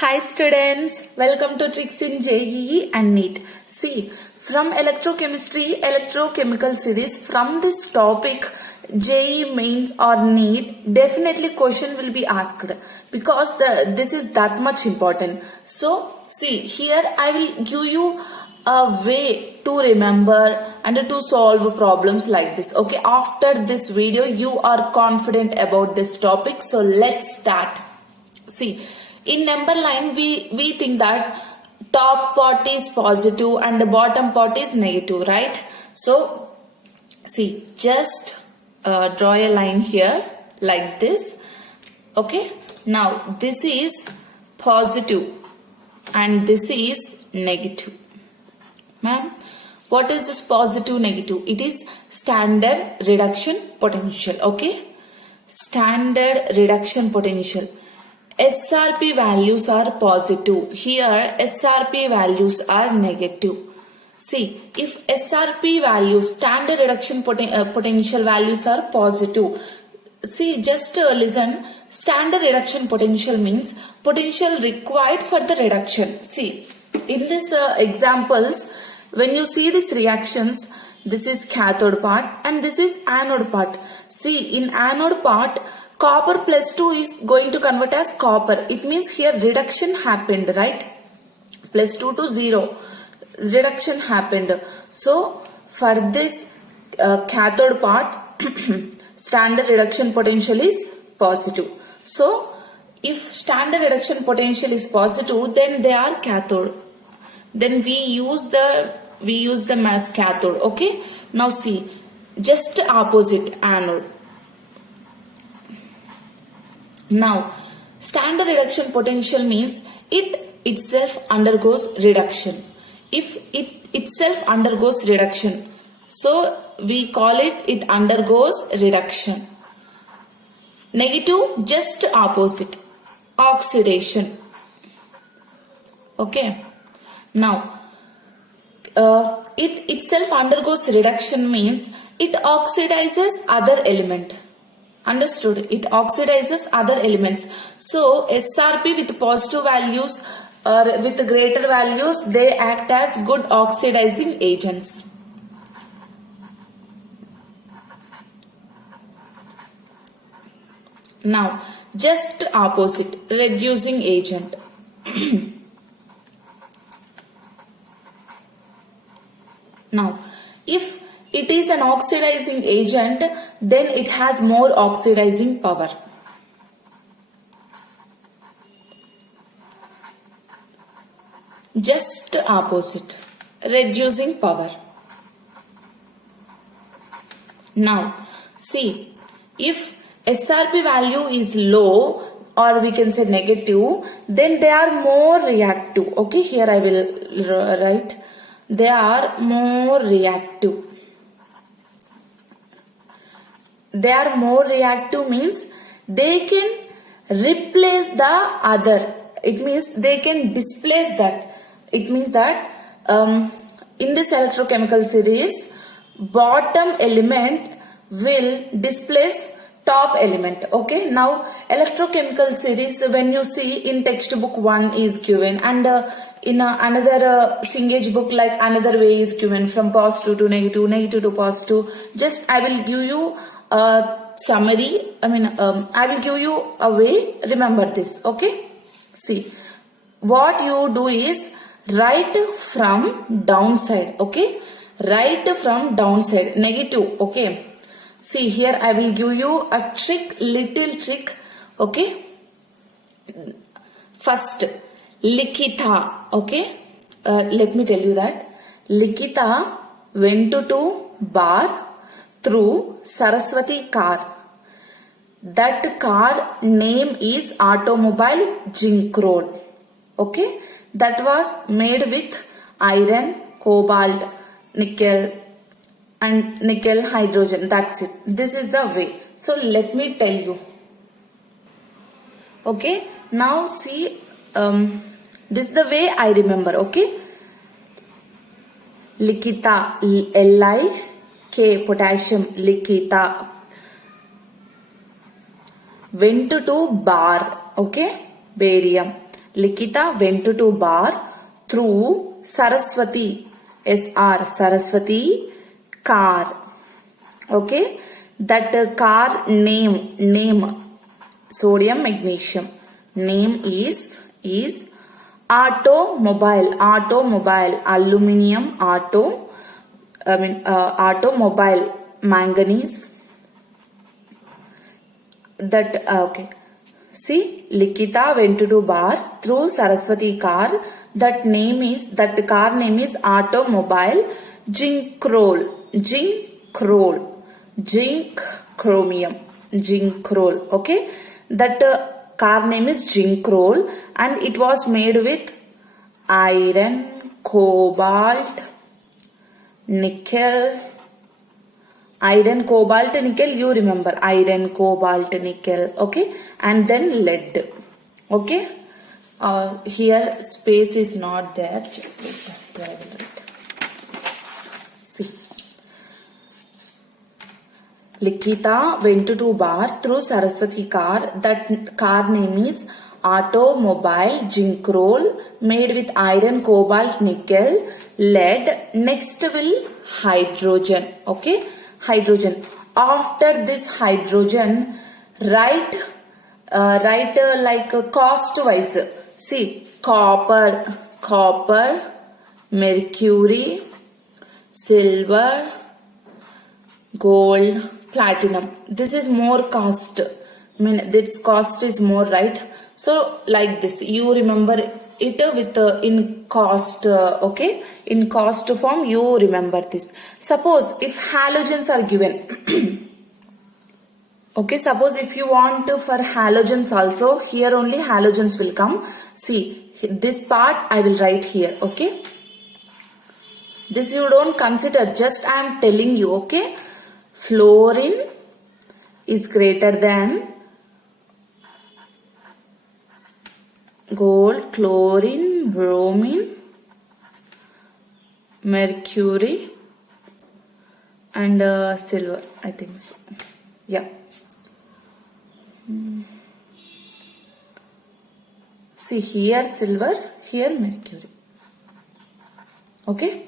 Hi students, welcome to Tricks in JEE and NEET. See, from electrochemistry, electrochemical series, from this topic, JEE mains or NEET, definitely question will be asked because this is that much important. So, see, here I will give you a way to remember and to solve problems like this. Okay, after this video, you are confident about this topic. So, let's start. See, in number line, we think that top part is positive and the bottom part is negative, right? So, see, just draw a line here like this. Okay. Now, this is positive and this is negative. Ma'am, what is this positive negative? It is standard reduction potential. Okay. Standard reduction potential. SRP values are positive. Here SRP values are negative. See, if SRP values, standard reduction potential values are positive. See, just listen. Standard reduction potential means potential required for the reduction. See, in this examples, when you see these reactions, this is cathode part and this is anode part. See, in anode part, copper plus 2 is going to convert as copper. It means here reduction happened, right? Plus 2 to 0. Reduction happened. So, for this cathode part, standard reduction potential is positive. So, if standard reduction potential is positive, then they are cathode. Then we use them as cathode. Okay. Now see, just opposite anode. Now, standard reduction potential means it itself undergoes reduction. If it itself undergoes reduction, so we call it undergoes reduction. Negative, just opposite, oxidation. Okay. Now, it itself undergoes reduction means it oxidizes other element. Understood? It oxidizes other elements. So, SRP with positive values or with greater values, they act as good oxidizing agents. Now, just opposite, reducing agent. Now, if it is an oxidizing agent, then it has more oxidizing power. Just opposite, reducing power. Now, see, if SRP value is low or we can say negative, then they are more reactive. Okay, here I will write. They are more reactive. They are more reactive means they can replace the other. It means they can displace that. It means that in this electrochemical series, bottom element will displace top element. Okay. Now, electrochemical series, when you see in textbook 1 is given and in another Singage book like another way is given from positive to negative, negative to positive. Just I will give you a summary. I will give you a way. Remember this. Okay. See, what you do is write from downside. Okay. Write from downside. Negative. Okay. See, here I will give you a trick, little trick. Okay. First, Likita. Okay. Let me tell you that. Likita went to bar through Saraswati car. That car name is Automobile Jinkrol. Okay. That was made with iron, cobalt, nickel and nickel hydrogen. That's it. This is the way. So let me tell you. Okay. Now see, this is the way I remember. Okay. Likita, L-I-K, potassium, Likita went to bar. Okay. Barium. Likita went to bar through Saraswati, SR, Saraswati car. Okay, that car name, sodium magnesium, name is automobile, aluminium, automobile, manganese. That okay. See, Likita went to bar through Saraswati car. That car name is automobile, zinc chromium. Okay, that car name is zinc roll, and it was made with iron, cobalt, nickel. Iron, cobalt, nickel, you remember iron, cobalt, nickel, okay, and then lead. Okay, here space is not there. Here I will write. See, Likita went to bar through Saraswati car. That car name is automobile, zinc roll, made with iron, cobalt, nickel, lead. Next will hydrogen. Okay, hydrogen. After this hydrogen, write like cost wise. See, copper, mercury, silver, gold, platinum. This is more cost. I mean, this cost is more, right? So like this, you remember it with in cost. Okay, in cost form you remember this. Suppose if halogens are given. Okay, suppose if you want for halogens also, here only halogens will come. See, this part I will write here. Okay, this you don't consider, just I am telling you. Okay, fluorine is greater than gold, chlorine, bromine, mercury, and silver, I think so. Yeah. See, here silver, here mercury. Okay.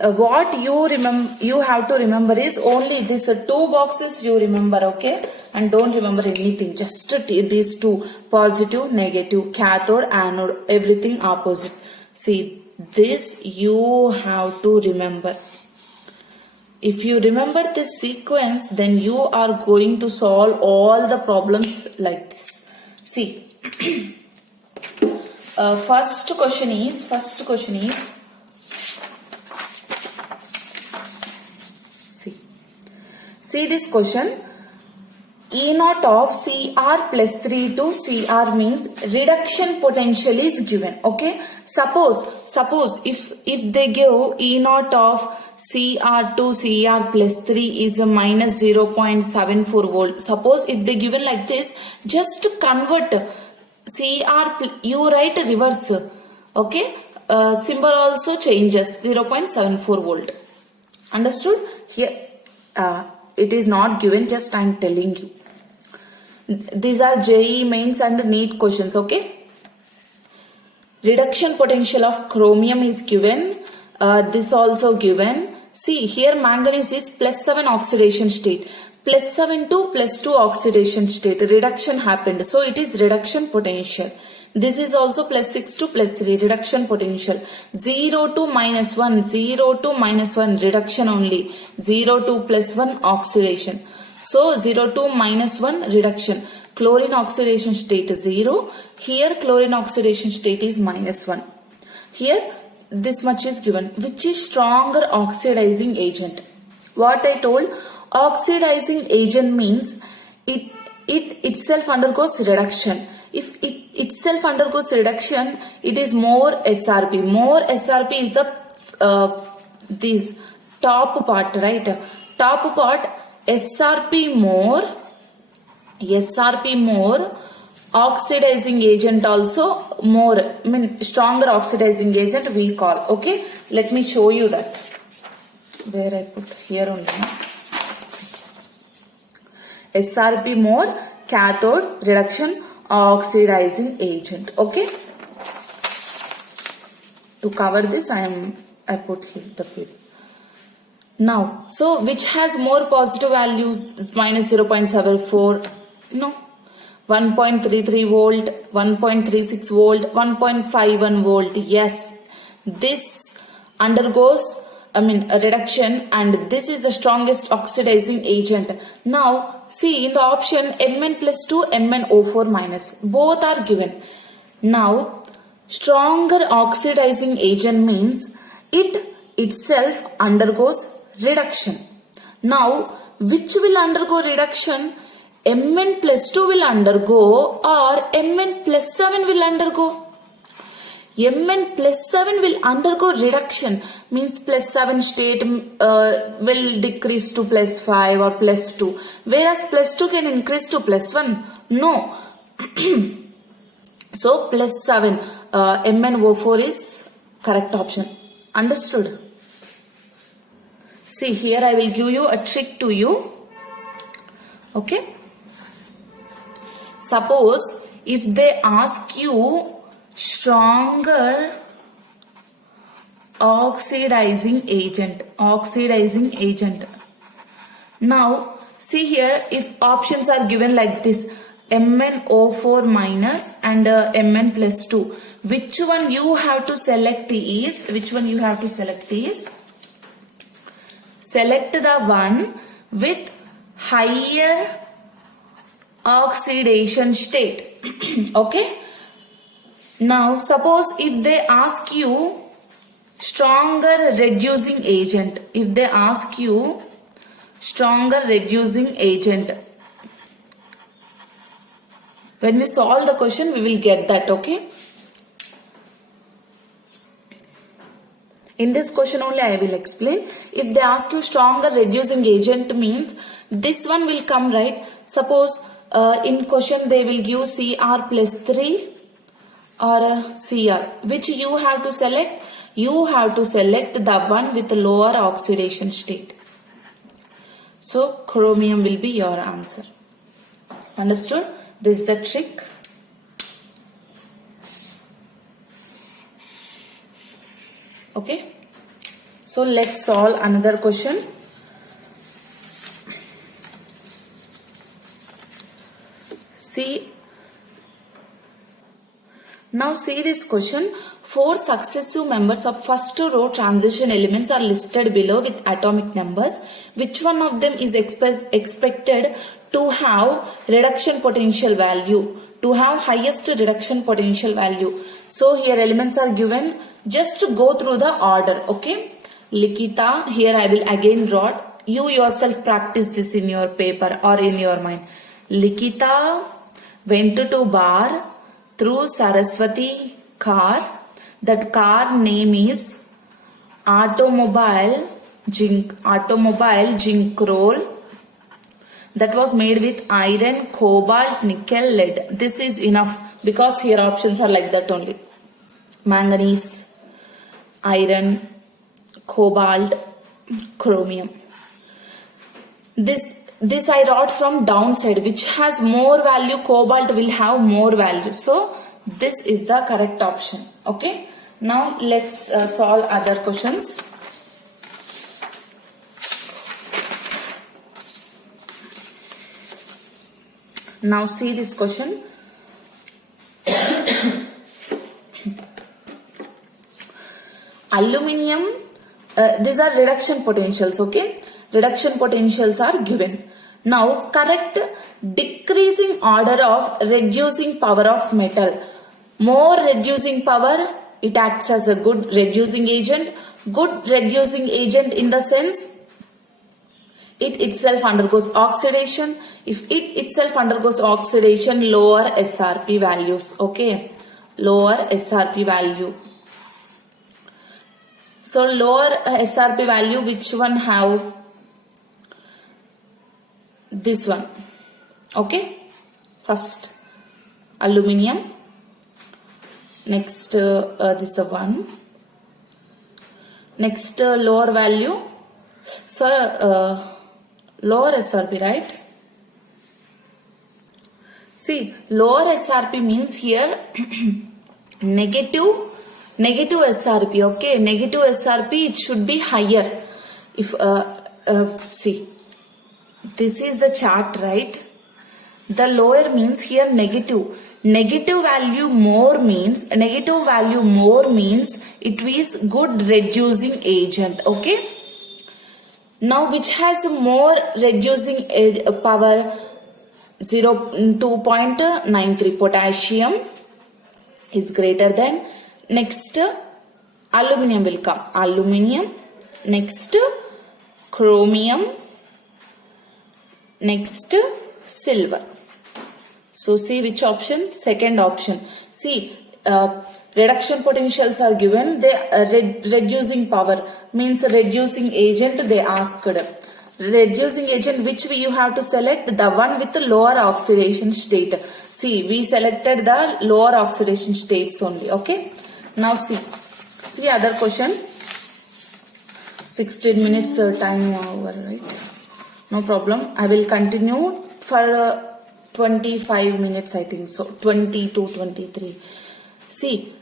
What you have to remember is only these two boxes you remember. Okay, and don't remember anything, just these two, positive, negative, cathode, anode, everything opposite. See, this you have to remember. If you remember this sequence, then you are going to solve all the problems like this. See, first question is see this question. E naught of Cr plus 3 to Cr means reduction potential is given. Okay, suppose if they give E naught of Cr to Cr plus 3 is a minus 0.74 volt. Suppose if they given like this, just convert Cr, you write reverse. Okay, symbol also changes, 0.74 volt. Understood? Here it is not given, just I am telling you. These are JEE mains and NEET questions. Okay, reduction potential of chromium is given. This also given. See, here manganese is +7 oxidation state, +7 to +2 oxidation state, reduction happened, so it is reduction potential. This is also +6 to +3 reduction potential. 0 to -1, 0 to -1 reduction only, 0 to +1 oxidation. So 0 to -1 reduction. Chlorine oxidation state is 0. Here chlorine oxidation state is -1. Here this much is given. Which is stronger oxidizing agent? What I told, oxidizing agent means it itself undergoes reduction. If it itself undergoes reduction, it is more SRP. More SRP is the this top part, right? Top part SRP more, oxidizing agent also more, I mean stronger oxidizing agent we call. Okay, let me show you that. Where I put here only. SRP more, cathode reduction, oxidizing agent. Okay. To cover this, I put here the field. Now, so which has more positive values? Is minus 0.74? No. 1.33 volt, 1.36 volt, 1.51 volt. Yes, this undergoes a reduction, and this is the strongest oxidizing agent. Now, see in the option Mn+2, MnO4-, both are given. Now, stronger oxidizing agent means it itself undergoes reduction. Now, which will undergo reduction? Mn+2 will undergo, or Mn+7 will undergo? Mn+7 will undergo reduction, means +7 state will decrease to +5 or +2, whereas +2 can increase to +1. No. So +7, MnO4 is correct option. Understood? See, here I will give you a trick to you. Okay. Suppose if they ask you stronger oxidizing agent. Now, see here, if options are given like this, MnO4- and Mn+2, which one you have to select is, select the one with higher oxidation state. Okay. Now, suppose if they ask you stronger reducing agent, when we solve the question, we will get that. Okay. In this question only I will explain. If they ask you stronger reducing agent means this one will come, right? Suppose in question they will give Cr+3 or Cr. Which you have to select? You have to select the one with lower oxidation state. So chromium will be your answer. Understood? This is the trick. Okay. So let's solve another question. Now see this question. 4 successive members of first row transition elements are listed below with atomic numbers. Which one of them is expected to have reduction potential value? To have highest reduction potential value. So here elements are given. Just to go through the order. Okay. Likita, here I will again draw. You yourself practice this in your paper or in your mind. Likita went to bar through Saraswati car. That car name is Automobile Jinkrol. That was made with iron, cobalt, nickel, lead. This is enough because here options are like that only. Manganese, iron, cobalt, chromium. This I wrote from downside. Which has more value? Cobalt will have more value. So this is the correct option. Okay. Now let's solve other questions. Now see this question. Aluminium, these are reduction potentials. Okay. Reduction potentials are given. Now correct decreasing order of reducing power of metal. More reducing power, it acts as a good reducing agent. Good reducing agent in the sense it itself undergoes oxidation. If it itself undergoes oxidation, lower SRP values. Okay. Lower SRP value. So lower SRP value, which one have? This one. Okay. First aluminium. Next this is the one. Next lower value. So lower SRP, right? See, lower SRP means here negative SRP. Okay, negative SRP, it should be higher. If see, this is the chart, right? The lower means here negative. Negative value more means it is good reducing agent. Okay. Now which has more reducing power? 2.93. Potassium is greater than. Next aluminium will come. Aluminium. Next chromium. Next silver. So see which option? Second option. See, reduction potentials are given. They reducing power means reducing agent they asked. Reducing agent, which you have to select? The one with the lower oxidation state. See, we selected the lower oxidation states only. Okay. Now see other question. 16 minutes time over, right? No problem. I will continue for 25 minutes, I think so. 20 to 23. See,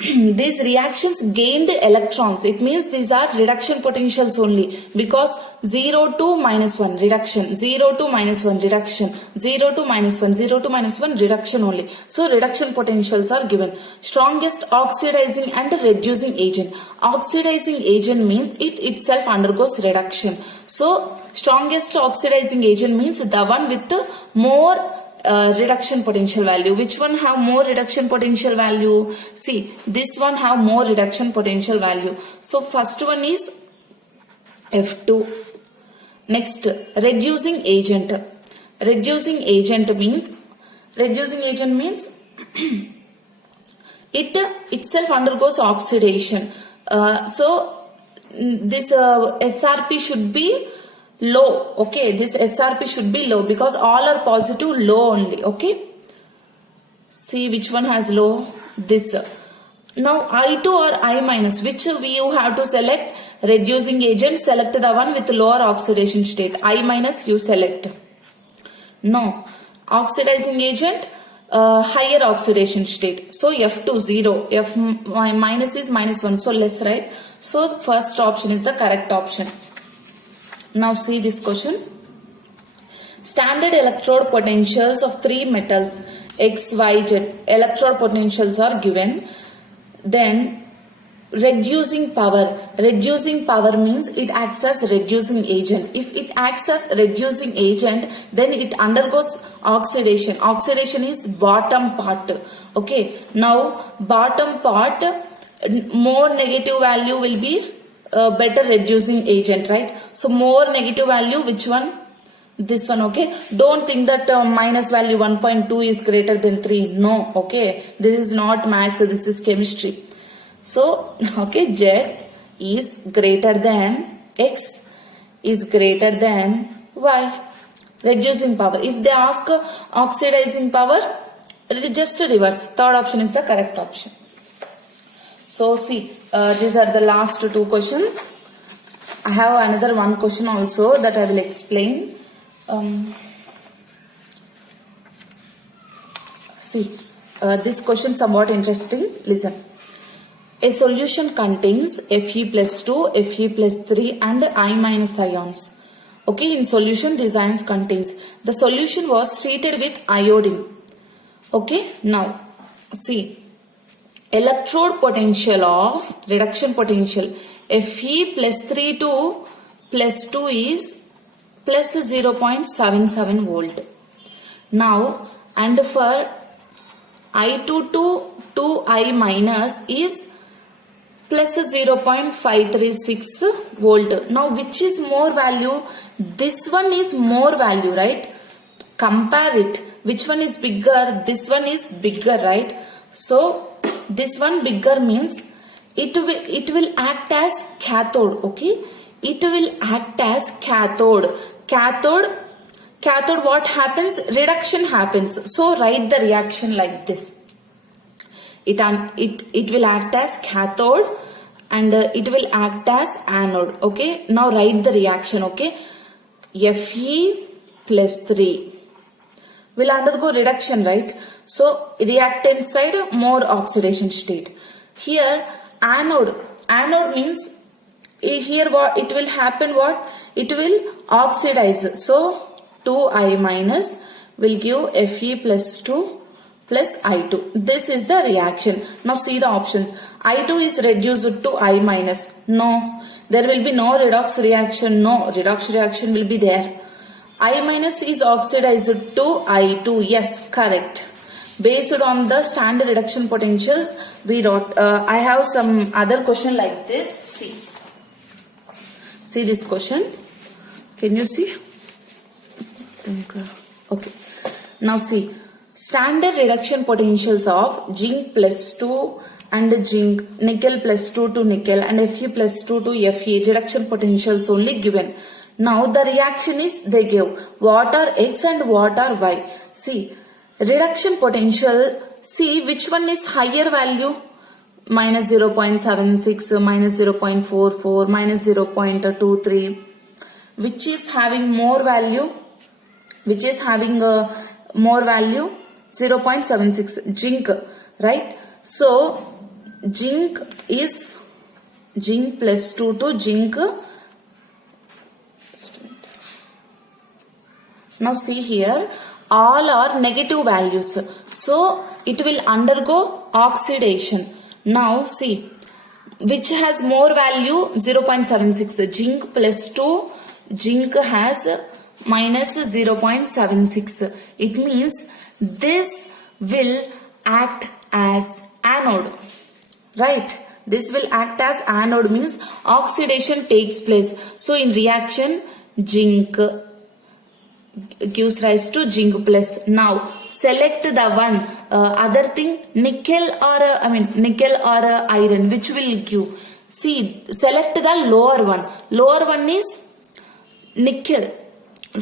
these reactions gained electrons. It means these are reduction potentials only, because 0 to minus 1 reduction, 0 to minus 1 reduction, 0 to minus 1, 0 to minus 1 reduction only. So reduction potentials are given. Strongest oxidizing and reducing agent. Oxidizing agent means it itself undergoes reduction. So strongest oxidizing agent means the one with the more reduction potential value. Which one have more reduction potential value? See, this one have more reduction potential value. So first one is F2. Next, reducing agent. Reducing agent means it itself undergoes oxidation. So this SRP should be low. Okay, this SRP should be low because all are positive, low only. Okay, see which one has low? This. Now I2 or I minus, which you have to select? Reducing agent, select the one with lower oxidation state. I minus you select. No, oxidizing agent, higher oxidation state. So F2 0, F minus is minus 1, so less, right? So the first option is the correct option. Now see this question. Standard electrode potentials of three metals X, Y, Z. Electrode potentials are given. Then reducing power. Reducing power means it acts as reducing agent. If it acts as reducing agent, then it undergoes oxidation. Oxidation is bottom part. Okay. Now bottom part, more negative value will be better reducing agent, right? So more negative value, which one? This one. Okay, don't think that minus value 1.2 is greater than 3. No. Okay, this is not maths, this is chemistry. So okay, Z is greater than X is greater than Y. Reducing power. If they ask oxidizing power, just reverse. Third option is the correct option. So see, these are the last two questions. I have another one question also that I will explain. See, this question somewhat interesting. Listen. A solution contains Fe plus 2, Fe plus 3 and I minus ions. Okay, in solution these ions contains. The solution was treated with iodine. Okay, now see. Electrode potential of reduction potential Fe plus 3 to plus 2 is plus 0.77 volt. Now, and for I2 to I minus is plus 0.536 volt. Now, which is more value? This one is more value, right? Compare it. Which one is bigger? This one is bigger, right? So this one bigger means it will act as cathode. Okay, it will act as cathode. Cathode, what happens? Reduction happens. So write the reaction like this. It will act as cathode and it will act as anode. Okay, now write the reaction. Okay, Fe plus 3 will undergo reduction, right? So reactant side more oxidation state. Here anode means here what it will happen, what it will oxidize. So 2I minus will give Fe plus 2 plus I2. This is the reaction. Now see the option. I2 is reduced to I minus. No, there will be no redox reaction. No, redox reaction will be there. I minus is oxidized to I2. Yes, correct. Based on the standard reduction potentials, we wrote. I have some other question like this. See this question. Can you see? Okay. Now see. Standard reduction potentials of zinc plus 2 and zinc, nickel plus 2 to nickel and Fe plus 2 to Fe reduction potentials only given. Now the reaction is they give water X and water Y. See reduction potential, see which one is higher value, minus 0.76, minus 0.44, minus 0.23, which is having more value, 0.76, zinc, right? So zinc is zinc plus 2 to zinc. Now see here, all are negative values, so it will undergo oxidation. Now see which has more value, 0.76, zinc plus 2, zinc has minus 0.76. It means this will act as anode, right? This will act as anode means oxidation takes place. So in reaction, zinc gives rise to zinc plus. Now select the one other thing, nickel or iron, which will give. See, select the lower one. Lower one is nickel,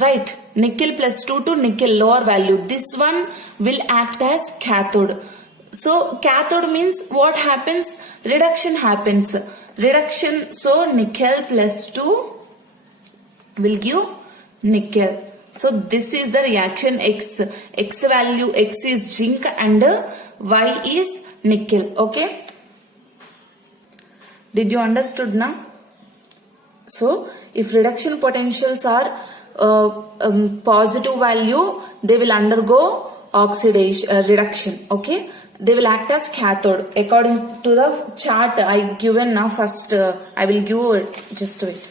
right? Nickel plus 2 to nickel, lower value. This one will act as cathode. So cathode means what happens? Reduction happens. Reduction, so nickel plus 2 will give nickel. So this is the reaction X. X value, X is zinc and Y is nickel. Okay. Did you understood now? So if reduction potentials are positive value, they will undergo oxidation, reduction. Okay. They will act as cathode according to the chart I given now. First I will give it. Just wait.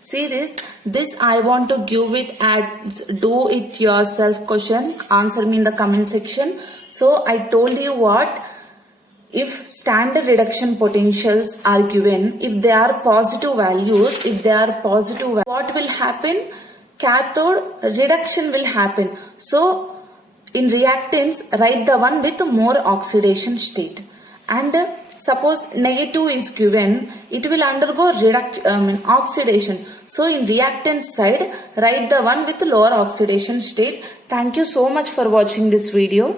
See this I want to give it as do it yourself question. Answer me in the comment section. So I told you what, if standard reduction potentials are given, if they are positive values, what will happen? Cathode reduction will happen. So in reactants, write the one with more oxidation state. And suppose negative is given, it will undergo oxidation. So in reactant side, write the one with lower oxidation state. Thank you so much for watching this video.